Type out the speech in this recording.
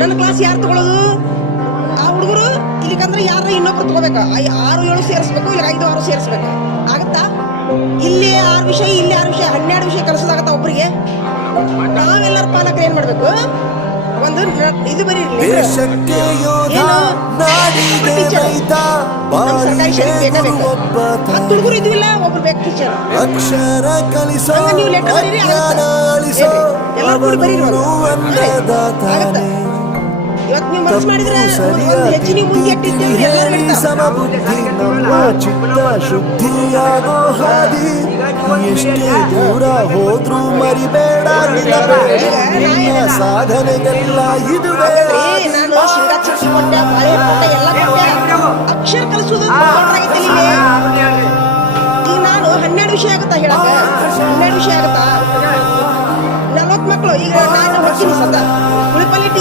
ನನ್ನ ಕ್ಲಾಸ್ ಯಾರು ತಗೊಳ್ಳೋದು? ಆ ಹುಡುಗರು ಇಲ್ಲಿಕಂದ್ರೆ ಯಾರ ಇನ್ನೊಬ್ರು ತಗೋಬೇಕ. 6, 7 ಸೇರಿಸ್ಬೇಕು, ಇಲ್ಲ 5, 6 ಸೇರಿಸ್ಬೇಕು. ಆಗತ್ತಾ? ಇಲ್ಲಿ 6 ವಿಷಯ, ಇಲ್ಲಿ 6 ವಿಷಯ, 12 ವಿಷಯ ಕಲಿಸೋದಾಗತ್ತ ಒಬ್ಬರಿಗೆ? ನಾವೆಲ್ಲರ ಪಾಲಕರು ಏನ್ ಮಾಡ್ಬೇಕು? ಒಂದು ಇದು ಬರೀ ದೇಶಕ್ಕೆ ಯೋಧ ನಾಡಿಗೆ ರೈತ ಸರ್ಕಾರಿ ಶಾಲೆ ಬೇಕಾಗಬೇಕು. 10 ಹುಡುಗರು ಇದ್ವಿಲ್ಲ, ಒಬ್ರು ಬೇಕು ಟೀಚರ್. ಅಕ್ಷರ ಕಲಿಸೋ ನೀವು ಲೆಟರ್ ಬರೀರಿ, ಅಳಿಸೋ ಎಲ್ಲರೂ ಕೂಡಿ ಬರೀರಿ. ಅನ್ನದಾತಾನೆ ಇವತ್ತು ನೀವು ಮನಸ್ಸು ಮಾಡಿದ್ರೆ ಹೆಚ್ಚು ನೀವು ಮುಂದೆ ಎಟ್ಟಿದ್ದೇವೆ ಎಲ್ಲರೂ ಸಮಬುದ್ಧಿ ನಮ್ಮ ಚಿತ್ತ ಶುದ್ಧಿಯಾಗೋ ಹಾದಿ ಎಷ್ಟೇ ದೂರ ಹೋದ್ರೂ ಮರಿಬೇಡ ನಿನ್ನ ಸಾಧನೆಗೆಲ್ಲ ಇದುವೇ ನಾನು ಶಿವರಾತ್ರಿ ಕೊಟ್ಟೆ, ಬಾಳೆ ಕೊಟ್ಟೆ, ಎಲ್ಲ ಕೊಟ್ಟೆ. ಅಕ್ಷರ ಕಲಿಸೋದು ಈಗ ನಾನು 12 ವಿಷಯ ಆಗುತ್ತಾ ಹೇಳಕ್ಕ? 12 ವಿಷಯ ಆಗುತ್ತಾ? 40 ಮಕ್ಕಳು ಈಗ ನಾನು ಹೋಗ್ತೀನಿ ಸದ ಉಳಿಪಲ್ಲಿ